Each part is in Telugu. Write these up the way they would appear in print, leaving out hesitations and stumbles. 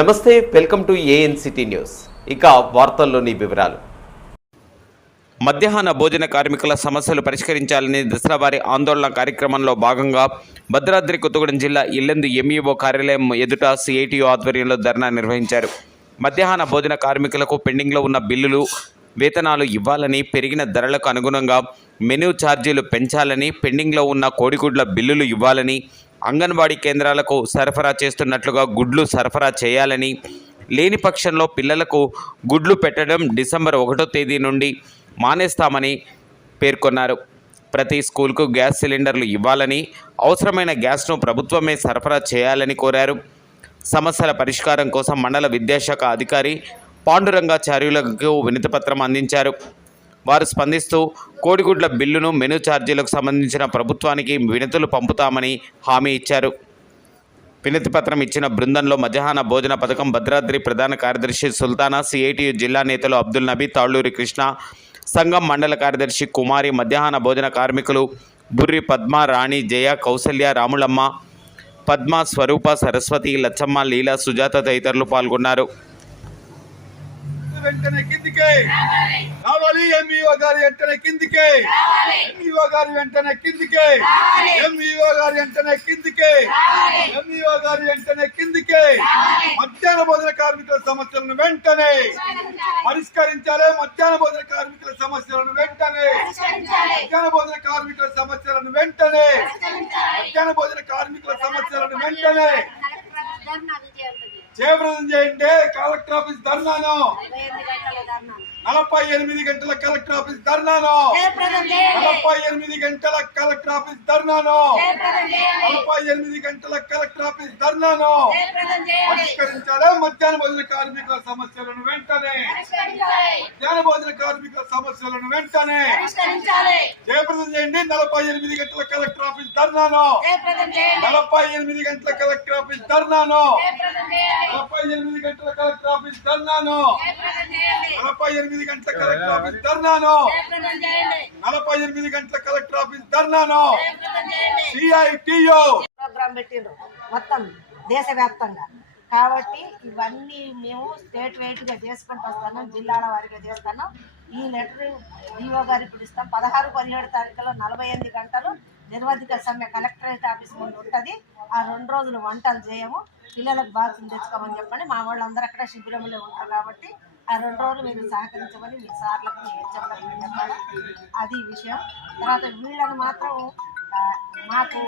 నమస్తే, వెల్కమ్ టు ఏఎన్సిటీ న్యూస్. ఇక వార్తల్లోని వివరాలు. మధ్యాహ్న భోజన కార్మికుల సమస్యలు పరిష్కరించాలని దసరా వారి ఆందోళన కార్యక్రమంలో భాగంగా భద్రాద్రి కొత్తగూడెం జిల్లా ఇల్లందు ఎంఈఓ కార్యాలయం ఎదుట సిఐటియు ఆధ్వర్యంలో ధర్నా నిర్వహించారు. మధ్యాహ్న భోజన కార్మికులకు పెండింగ్లో ఉన్న బిల్లులు, వేతనాలు ఇవ్వాలని, పెరిగిన ధరలకు అనుగుణంగా మెనూ ఛార్జీలు పెంచాలని, పెండింగ్లో ఉన్న కోడిగుడ్ల బిల్లులు ఇవ్వాలని, అంగన్వాడీ కేంద్రాలకు సరఫరా చేస్తున్నట్లుగా గుడ్లు సరఫరా చేయాలని, లేని పక్షంలో పిల్లలకు గుడ్లు పెట్టడం డిసెంబర్ 1వ తేదీ నుండి మానేస్తామని పేర్కొన్నారు. ప్రతి స్కూల్కు గ్యాస్ సిలిండర్లు ఇవ్వాలని, అవసరమైన గ్యాస్ను ప్రభుత్వమే సరఫరా చేయాలని కోరారు. సమస్యల పరిష్కారం కోసం మండల విద్యాశాఖ అధికారి పాండురంగాచార్యులకు వినతిపత్రం అందించారు. వారు స్పందిస్తూ కోడిగుడ్ల బిల్లును, మెనూ ఛార్జీలకు సంబంధించిన ప్రభుత్వానికి వినతులు పంపుతామని హామీ ఇచ్చారు. వినతిపత్రం ఇచ్చిన బృందంలో మధ్యాహ్న భోజన పథకం భద్రాద్రి ప్రధాన కార్యదర్శి సుల్తానా, సిఐటియు జిల్లా నేతలు అబ్దుల్ నబీ, తాళ్ళూరి కృష్ణ, సంఘం మండల కార్యదర్శి కుమారి, మధ్యాహ్న భోజన కార్మికులు బుర్రి పద్మ, రాణి, జయ, కౌసల్య, రాములమ్మ, పద్మ, స్వరూప, సరస్వతి, లచ్చమ్మ, లీలా, సుజాత తదితరులు పాల్గొన్నారు. వెంటనే కిందికే రావాలి, ఎంఈఓ గారి వెంటనే కిందికే, ఎంఈఓ గారి వెంటనే కిందికే, ఎంఈఓ గారి వెంటనే కిందికే, ఎంఈఓ గారి వెంటనే కిందికే. మధ్యాహ్న భోజన కార్మికుల సమస్యలను వెంటనే పరిష్కరించాలి. మధ్యాహ్న భోజన కార్మికుల సమస్యలను వెంటనే, మధ్యాహ్న భోజన కార్మికుల సమస్యలను వెంటనే, మధ్యాహ్న భోజన కార్మికుల సమస్యలను వెంటనే జయప్రదం చేయండి. కలెక్టర్ ఆఫీస్ ధర్నాను 48 గంటల కలెక్టర్ ఆఫీస్ ధర్నాను, 48 గంటల కలెక్టర్ ఆఫీస్ ధర్నాను, 48 గంటల కలెక్టర్ ఆఫీస్ ధర్నాను పరిష్కరించాలి. మధ్యాహ్న భోజన కార్మికుల సమస్యలను వెంటనే, మధ్యాహ్న భోజన కార్మికుల సమస్యలను వెంటనే జయప్రదం చేయండి. 48 గంటల కలెక్టర్ ఆఫీస్ ధర్నాను, 48 గంటల కలెక్టర్ ఆఫీస్ ధర్నాను, 48 గంటల కలెక్టర్ ఆఫీస్ ధర్నాను, 48 గంటల కలెక్టర్ ఆఫీస్ ధర్నాను, 48 గంటల కలెక్టర్ ఆఫీస్ ధర్నాను. సిఐటియు ప్రోగ్రామ్ పెట్టిండ్రు మొత్తం దేశవ్యాప్తంగా. కాబట్టి ఇవన్నీ మేము స్టేట్ వైడ్గా చేసుకుంటూ వస్తున్నాం, జిల్లాల వారిగా చేస్తున్నాం. ఈ లెటర్ డిఓ గారు ఇప్పుడు ఇస్తాం. 16, 17 తారీఖులో 48 గంటలు నిర్వధిక సమ్మె కలెక్టరేట్ ఆఫీస్ ముందు ఉంటుంది. ఆ 2 రోజులు వంటలు చేయము, పిల్లలకు బాక్సులు తెచ్చుకోమని చెప్పండి. మా వాళ్ళందరూ అక్కడ శిబిరంలో ఉంటారు కాబట్టి ఆ 2 రోజులు మీరు సహకరించమని మీ సార్లకు, మీ హెచ్ఎంలకు చెప్పాలి. అది విషయం. తర్వాత వీళ్ళని మాత్రం మాకు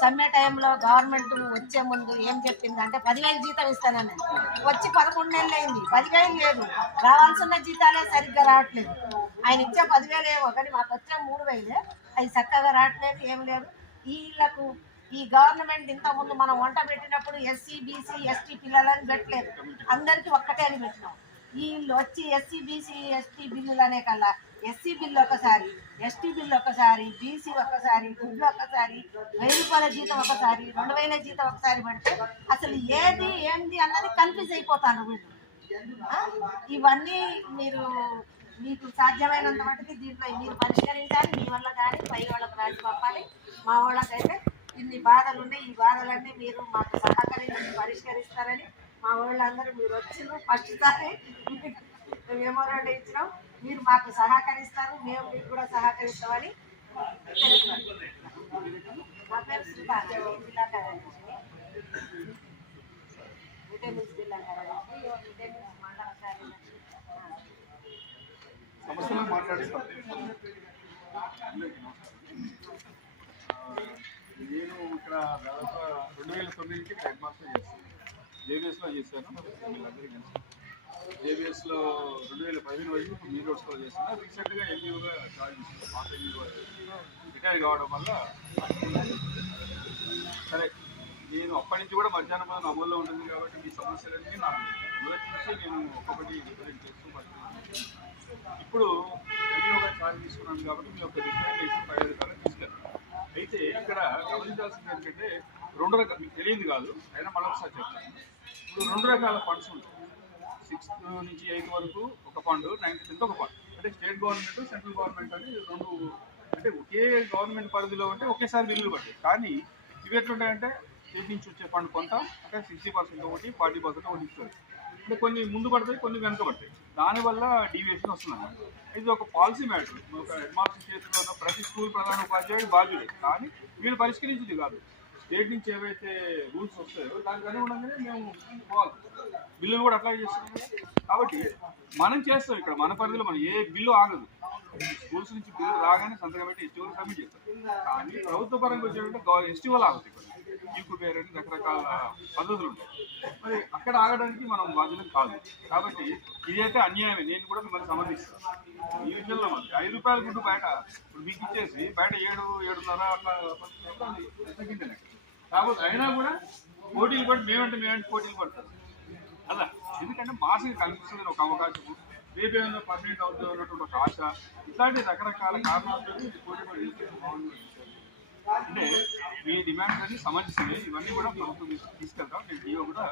సమ్మె టైంలో గవర్నమెంట్ వచ్చే ముందు ఏం చెప్పిందంటే 10,000 జీతం ఇస్తానని, వచ్చి 11 నెలలు అయింది, 10,000 లేదు. రావాల్సిన జీతాలే సరిగ్గా రావట్లేదు. ఆయన ఇచ్చే 10,000 ఏమో కానీ మాకు వచ్చే 3,000 అవి చక్కగా రావట్లేదు, ఏం లేదు. వీళ్ళకు ఈ గవర్నమెంట్ ఇంతకుముందు మనం వంట పెట్టినప్పుడు ఎస్సీ, బీసీ, ఎస్టీ పిల్లలని పెట్టలేదు, అందరికీ ఒక్కటే అని పెట్టినాం. వీళ్ళు వచ్చి ఎస్సీ, బీసీ, ఎస్టీ బిల్లులు అనే కల్లా ఎస్సీ బిల్లు ఒకసారి, ఎస్టీ బిల్లు ఒకసారి, బీసీ ఒకసారి, గుడ్లు ఒకసారి, 1000 రూపాయల జీతం ఒకసారి, 2,000 జీతం ఒకసారి పెడితే అసలు ఏది ఏంది అన్నది కన్ఫ్యూజ్ అయిపోతాను వీళ్ళు. ఇవన్నీ మీకు సాధ్యమైనంత మటుకు దీంట్లో మీరు పరిష్కరించాలి. మీ వల్ల కానీ పై వాళ్ళకు రాసి పంపాలి. మా వాళ్ళకైతే ఇన్ని బాధలు ఉన్నాయి, ఈ బాధలన్నీ మీరు మాకు సహకరించి పరిష్కరిస్తారని మా వాళ్ళందరూ మీరు వచ్చిన ఫస్ట్ సారి మెమోరాండం ఇచ్చినాం. మీరు మాకు సహకరిస్తారు, మేము మీకు కూడా సహకరిస్తామని తెలుసుకోండి. నా పేరు సుల్తాన్, జిల్లా కార్యదర్శి, విటమిన్స్ జిల్లా కార్యదర్శి, విటమిన్స్ మండల కార్యదర్శి. నేను ఇక్కడ దాదాపు 2009కి హెడ్ మాస్టర్ చేస్తాను. జేబీఎస్లో చేశాను. జేబీఎస్లో 2015 వరకు మీ రోడ్స్లో చేస్తాను. రీసెంట్గా ఎంఈఓగా జాయిన్ చేస్తాను. పాత ఎంఈఓ రిటైర్ కావడం వల్ల సరే నేను అప్పటి నుంచి కూడా మధ్యాహ్న భోజనం అమల్లో ఉంటుంది కాబట్టి మీ సమస్యలన్నీ నాకు మొదటి నుంచి నేను ఒక్కొక్కటి రిప్రజెంట్ చేస్తూ పడుతున్నాను. ఇప్పుడు ఎంఈఓగా చార్జ్ తీసుకున్నాను కాబట్టి మీరు ఒక రిప్రజెంటేషన్ 5 రకాలు తీసుకెళ్తాను. అయితే ఇక్కడ గమనించాల్సింది ఏంటంటే 2 రకాలు, మీకు తెలియదు కాదు అయినా మరొకసారి చెప్తాను. ఇప్పుడు 2 రకాల ఫండ్స్ ఉంటాయి. 6th నుంచి 8th వరకు ఒక ఫండ్, 9th 10th ఒక ఫండ్. అంటే స్టేట్ గవర్నమెంట్, సెంట్రల్ గవర్నమెంట్ అని రెండు, అంటే ఒకే గవర్నమెంట్ పరిధిలో ఉంటే ఒకేసారి బిల్లులు పడతాయి. కానీ ఇవి ఎట్లుంటాయంటే స్టేట్ నుంచి వచ్చే ఫండ్ కొంత, అంటే 60% ఒకటి, 40% ఒకటి ఇస్తుంది. అంటే కొన్ని ముందు పడతాయి, కొన్ని వెనక పడతాయి. దానివల్ల డీవియేషన్ వస్తుంది అన్నమాట. ఇది ఒక పాలసీ మ్యాటర్. ఒక హెడ్ మాస్టర్ చేతిలో ఉన్న ప్రతి స్కూల్ ప్రధాన ఉపాధ్యాయుడు బాధ్యుడే. కానీ వీళ్ళు పరిష్కరించింది కాదు. స్టేట్ నుంచి ఏవైతే రూల్స్ వస్తాయో దానికి అనుగుణంగానే మేము పోవాలి. బిల్లులు కూడా అప్లై చేస్తున్నాం. కాబట్టి మనం చేస్తాం ఇక్కడ మన పరిధిలో, మనం ఏ బిల్లు ఆగదు. స్కూల్స్ నుంచి బిల్లు రాగానే సంతకం పెట్టి ఎస్టీఓలు సబ్మిట్ చేస్తాం. కానీ ప్రభుత్వ పరంగా వచ్చేటంటే ఎస్టీఓలు ఆగుతాయి. ఈకు పేరు అని రకరకాల పద్ధతులు ఉంటాయి. మరి అక్కడ ఆగడానికి మనం బాధ్యత కాదు. కాబట్టి ఇదైతే అన్యాయమే. నేను కూడా మిమ్మల్ని సమర్థిస్తాను. ఈ విషయంలో మనకి ₹5 గుడ్డు బయట ఇప్పుడు మీకు ఇచ్చేసి బయట 7, 7.5 అట్లా తగ్గిందండి. కాబట్టి అయినా కూడా పోటీలు పడి మేమంటే పోటీలు పడతారు అలా. ఎందుకంటే మాసికి కల్పిస్తుంది ఒక అవకాశము, రేపేమైనా పర్మనెంట్ అవుతుంది అన్నటువంటి ఒక ఆశ, ఇట్లాంటి రకరకాల కారణాలతో పోటీ పడి అంటే మీ డిమాండ్స్ అన్ని సమంజసమే. ఇవన్నీ కూడా ప్రభుత్వం తీసుకెళ్తాం. నేను డిఓ కూడా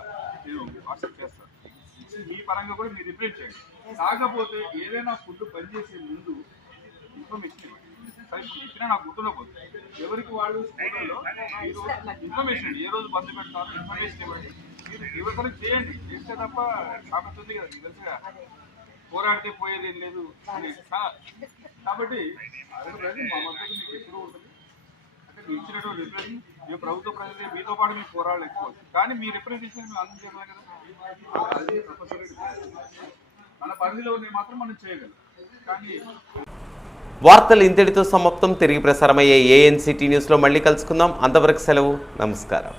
నేను వాట్సాప్ చేస్తాను. మీ పరంగా కూడా మీరు రిప్లై చేయండి. కాకపోతే ఏదైనా ఫుడ్ పనిచేసే ముందు ఇన్ఫర్మేషన్ ఇవ్వండి. సరే ఇప్పుడు చెప్పినా నాకు గుర్తుండకపోతుంది. ఎవరికి వాళ్ళు స్కూళ్ళలో ఇన్ఫర్మేషన్ అండి, ఏ రోజు బంద్ పెడతారో ఇన్ఫర్మేషన్ ఇవ్వండి. మీరు యువతలకు చేయండి. చేస్తే తప్ప సామెత ఉంది కదా, మీకు తెలుసుగా, పోరాడితే పోయేది ఏం లేదు అని. కాబట్టి మా మద్దతు మీకు ఎప్పుడూ ఉంటుంది. అంటే మీరు ఇచ్చినటువంటి రిప్రజెంట్ మీ ప్రభుత్వ ప్రజలే మీతో పాటు మీకు పోరాడాలి ఎక్కువ. కానీ మీ రిప్రజెంటేషన్ మేము అందించాలి కదా, అది తప్పనిసరి. మన పరిధిలో ఉన్నాయి మాత్రం మనం చేయగలం. కానీ వార్తలు ఇంతటితో సమాప్తం. తిరిగి ప్రసారమయ్యే ANCT న్యూస్లో మళ్ళీ కలుసుకుందాం. అంతవరకు సెలవు. నమస్కారం.